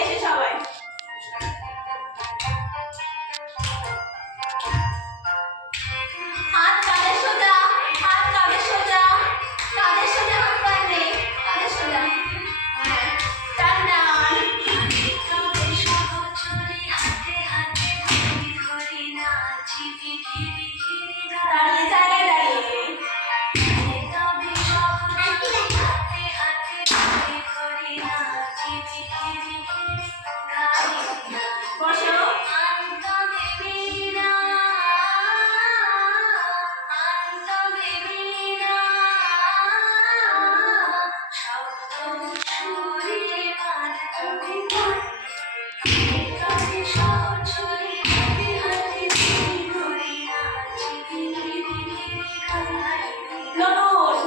এসে সবাই হাত কাঁধে সোজা, হাত কাঁধে সোজা, কাঁধে সোজা, হাত কাঁধে, কাঁধে সোজা। হ্যাঁ, টান টান। দাঁড়িয়ে, জায়গায় দাঁড়িয়ে। বসো। নড়ুন।